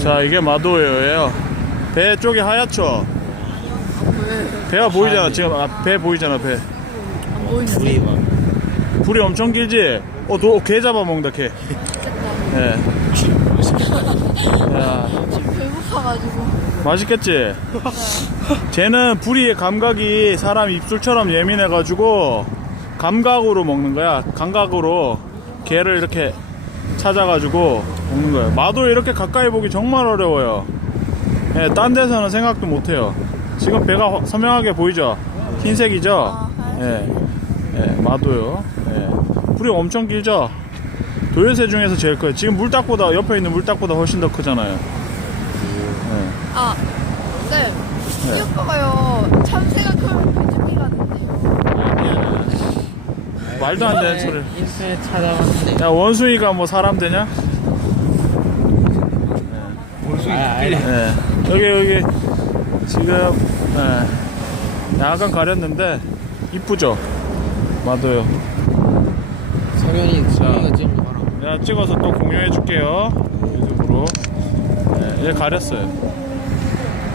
자 이게 마도예요. 배 쪽이 하얗죠? 배가 보이잖아 지금. 아, 배 보이잖아 배. 우리 막. 불이 엄청 길지? 어개 잡아먹는다 개. 예. 야, 배고파가지고. 맛있겠지? 쟤는 불이 감각이 사람 입술처럼 예민해가지고 감각으로 먹는 거야. 감각으로 개를 이렇게 찾아가지고 먹는 거야 마도 이렇게 가까이 보기 정말 어려워요 예, 딴 데서는 생각도 못해요 지금 배가 허- 선명하게 보이죠 흰색이죠 아, 예, 예, 마도요 예. 불이 엄청 길죠 도요새 중에서 제일 커요 지금 물닭보다 옆에 있는 물닭보다 훨씬 더 크잖아요 예. 아, 쌤. 네. 이 오빠가요. 참새가 크면 비둘기가 된대요. 말도 안 되는 소리를 인터넷 찾아봤는데 야 원숭이가 뭐 사람 되냐? 원숭이 아, 예. 여기 여기 지금 예. 약간 가렸는데 이쁘죠? 맞아요. 서련이 서련이가 지금 봐라 내가 찍어서 또 공유해 줄게요. 유튜브로. 예, 얘 가렸어요.